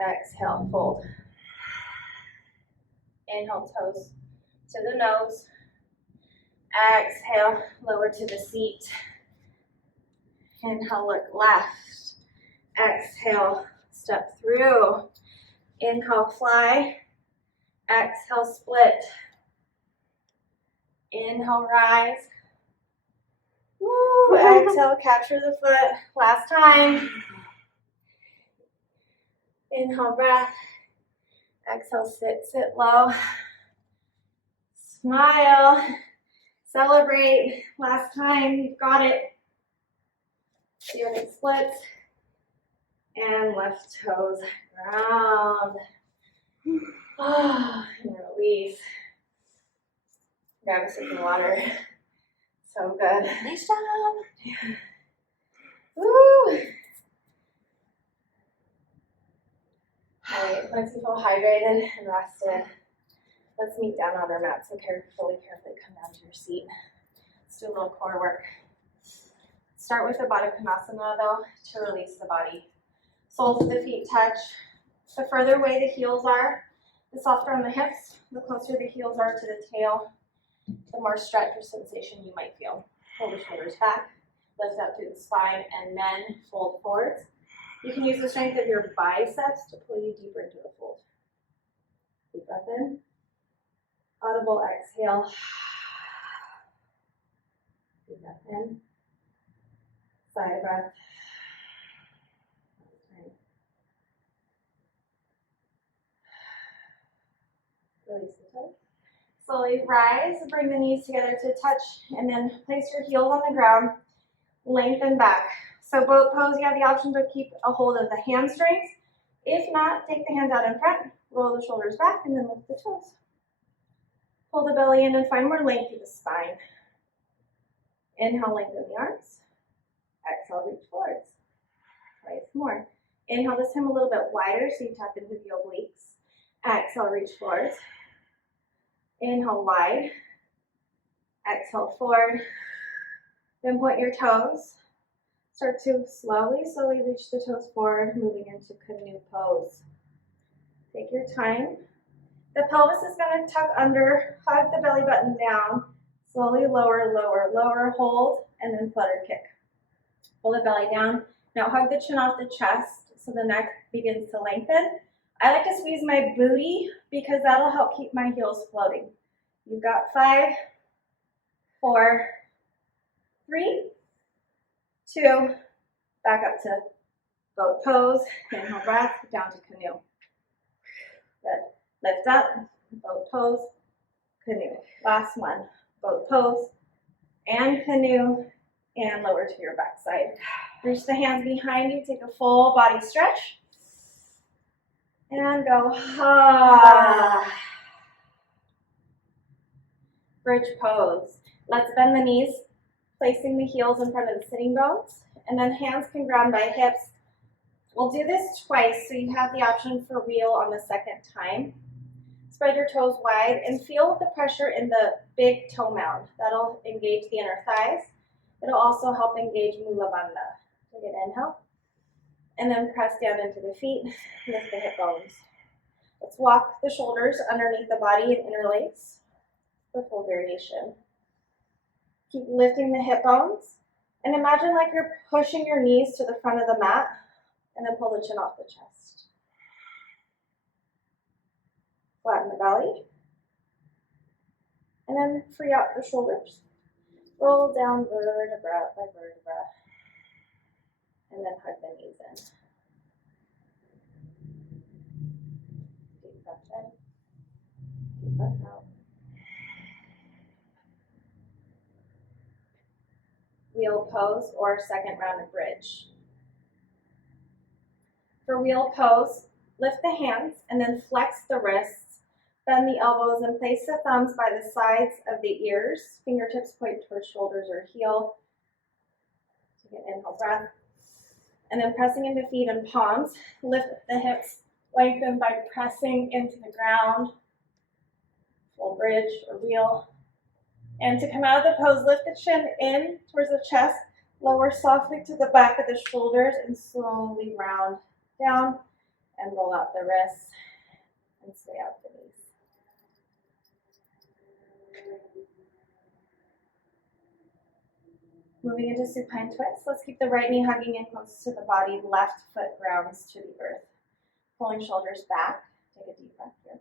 Exhale, fold. Inhale, toes to the nose. Exhale, lower to the seat. Inhale, look left. Exhale, step through. Inhale, fly. Exhale, split. Inhale, rise. Woo, exhale, capture the foot. Last time. Inhale, breath. Exhale, sit low. Smile. Celebrate. Last time. You've got it. Standing splits. And left toes ground. Oh, and release. Grab a sip of water. So good. Nice job. Woo. All right, once you feel hydrated and rested, Let's meet down on our mat. So carefully come down to your seat. Let's do a little core work. Start with the Baddha Konasana though to release the body. Soles of the feet touch. The further away the heels are, the softer on the hips, the closer the heels are to the tail, the more stretch or sensation you might feel. Pull the shoulders back, lift up through the spine, and then fold forwards. You can use the strength of your biceps to pull you deeper into the fold. Deep breath in. Audible exhale. Deep breath in. Side breath. Release the toes. Slowly rise, bring the knees together to touch, and then place your heels on the ground. Lengthen back. So boat pose, you have the option to keep a hold of the hamstrings. If not, take the hands out in front, roll the shoulders back, and then lift the toes. Pull the belly in and find more length through the spine. Inhale, lengthen the arms. Exhale, reach forwards. Twice more. Inhale this time a little bit wider so you tap into the obliques. Exhale, reach forwards. Inhale, wide. Exhale, forward. Then point your toes. Start to slowly reach the toes forward, moving into canoe pose. Take your time. The pelvis is going to tuck under, hug the belly button down. Slowly lower, lower, lower, hold, and then flutter kick. Pull the belly down. Now hug the chin off the chest so the neck begins to lengthen. I like to squeeze my booty because that'll help keep my heels floating. You've got 5, 4, 3, 2, back up to boat pose. Inhale, breath, down to canoe. Good. Lift up, boat pose, canoe. Last one, boat pose and canoe, and lower to your backside. Reach the hands behind you, take a full body stretch, and go. Bridge pose. Let's bend the knees, placing the heels in front of the sitting bones, and then hands can ground by hips. We'll do this twice, so you have the option for wheel on the second time. Spread your toes wide and feel the pressure in the big toe mound. That'll engage the inner thighs. It'll also help engage Mula Bandha. Take an inhale, and then press down into the feet, lift the hip bones. Let's walk the shoulders underneath the body and interlace for full variation. Keep lifting the hip bones, and imagine like you're pushing your knees to the front of the mat, and then pull the chin off the chest. Flatten the belly, and then free out the shoulders. Roll down vertebra by vertebra, and then hug the knees in. Deep breath in, deep breath out. Wheel pose or second round of bridge. For wheel pose, lift the hands and then flex the wrists. Bend the elbows and place the thumbs by the sides of the ears. Fingertips point towards shoulders or heel. Take an inhale breath. And then pressing into feet and palms. Lift the hips, lengthen by pressing into the ground. Full bridge or wheel. And to come out of the pose, lift the chin in towards the chest. Lower softly to the back of the shoulders and slowly round down and roll out the wrists and sway out the knees. Moving into supine twist, let's keep the right knee hugging in close to the body, left foot grounds to the earth. Pulling shoulders back, take a deep breath here.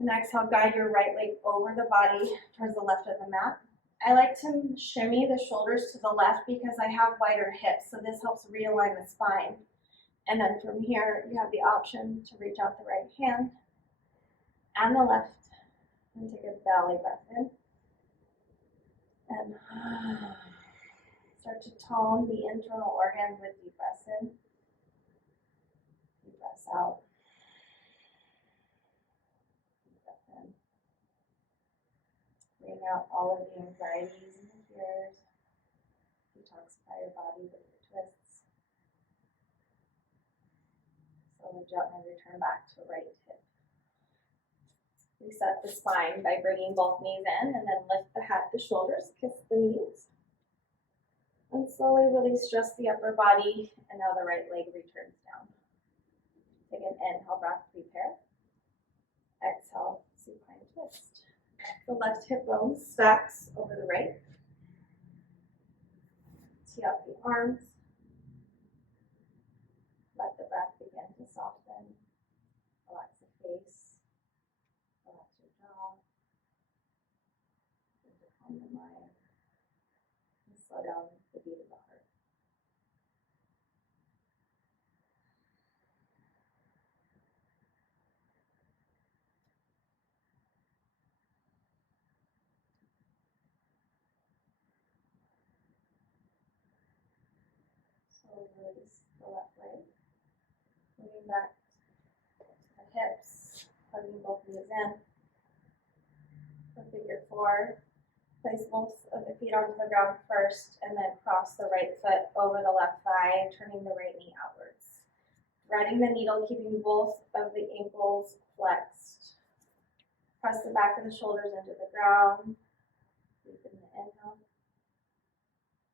And exhale, guide your right leg over the body towards the left of the mat. I like to shimmy the shoulders to the left because I have wider hips, so this helps realign the spine. And then from here, you have the option to reach out the right hand and the left and take a belly breath in. And start to tone the internal organs with deep breaths in, deep breaths out, deep breath in. Bring out all of the anxieties and the fears. Detoxify your body with your twists. Slowly, gently return back to right hip. Reset the spine by bringing both knees in and then lift the head to shoulders, kiss the knees. And slowly release just the upper body, and now the right leg returns down. Take an inhale breath, prepare. Exhale, supine twist. The left hip bone stacks over the right. Tee up the arms. Let the breath begin to soften. Relax the face. Relax your jaw. Calm the mind. And slow down the beat of the heart. Slowly release the left leg. Moving back to the hips. Hugging both knees in. For figure four. Place both of the feet onto the ground first, and then cross the right foot over the left thigh, turning the right knee outwards. Threading the needle, keeping both of the ankles flexed. Press the back of the shoulders into the ground. Breathe in the inhale.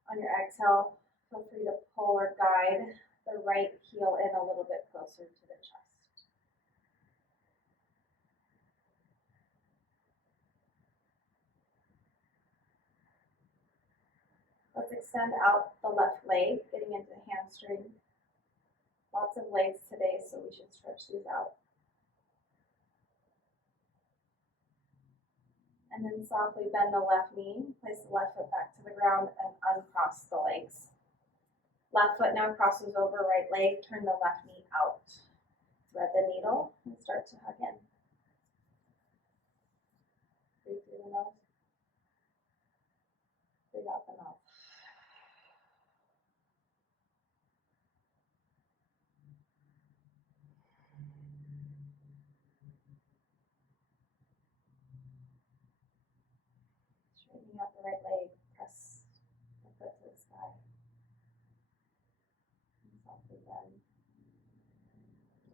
On your exhale, feel free to pull or guide the right heel in a little bit closer to the chest. Let's extend out the left leg, getting into hamstring. Lots of legs today, so we should stretch these out. And then softly bend the left knee, place the left foot back to the ground, and uncross the legs. Left foot now crosses over right leg, turn the left knee out. Thread the needle and start to hug in. Breathe through the nose. Breathe out the mouth. Straightening out the right leg, press the foot to the sky. And softly bend.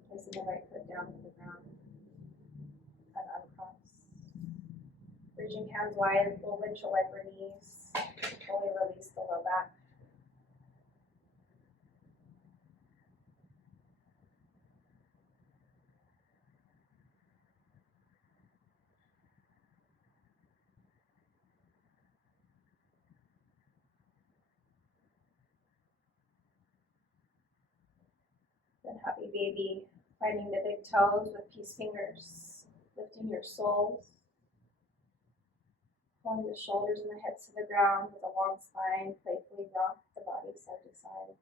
Placing the right foot down to the ground. And uncross. Reaching hands wide, we'll windshield wiper knees. Fully release the low back. Then happy baby, finding the big toes with peace fingers, lifting your soles, pulling the shoulders and the hips to the ground with a long spine, playfully rock the body side to side.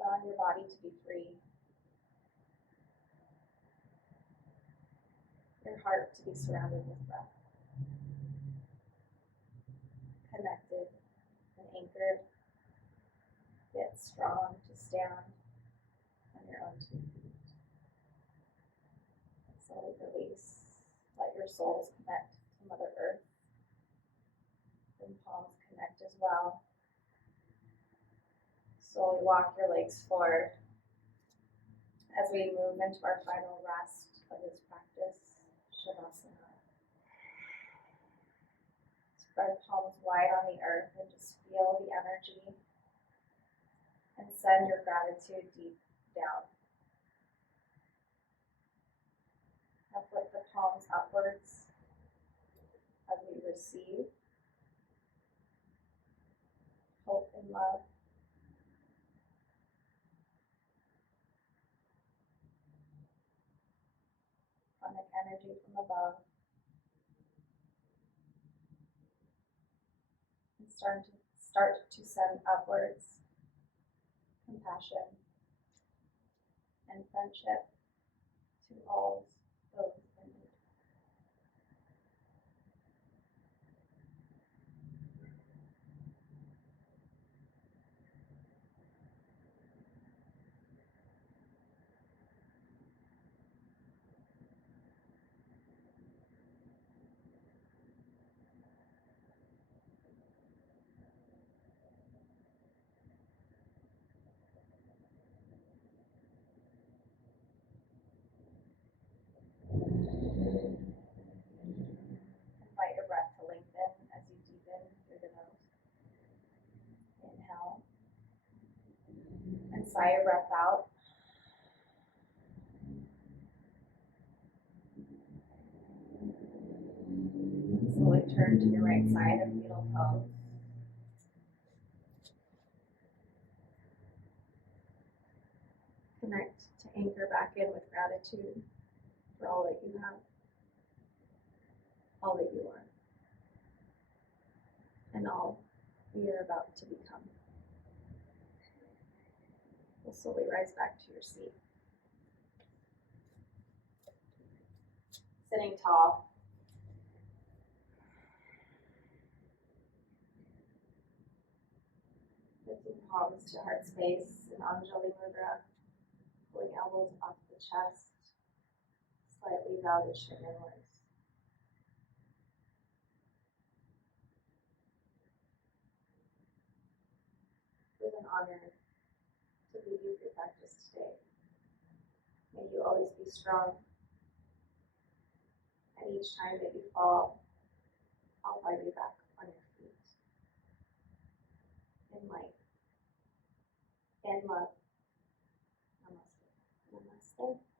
Allowing your body to be free. Your heart to be surrounded with breath. Connected and anchored, yet strong to stand on your own 2 feet. Slowly release. Let your souls connect to Mother Earth. Then palms connect as well. Slowly walk your legs forward as we move into our final rest of this practice, Shavasana. Spread palms wide on the earth and just feel the energy and send your gratitude deep down. Now flip the palms upwards as we receive hope and love. Pranic energy from above. And start to send upwards compassion and friendship to all those in need. sigh your breath out. Slowly turn to your right side of fetal pose. Connect to anchor back in with gratitude for all that you have, all that you are, and all you're about to become. We'll slowly rise back to your seat. Sitting tall. Lifting palms to heart space in Anjali Mudra. Pulling elbows off the chest. Slightly rounded chin inwards. It was an honor to lead you through practice today. May you always be strong. And each time that you fall, I'll find you back on your feet. In light. In love. Namaste. Namaste.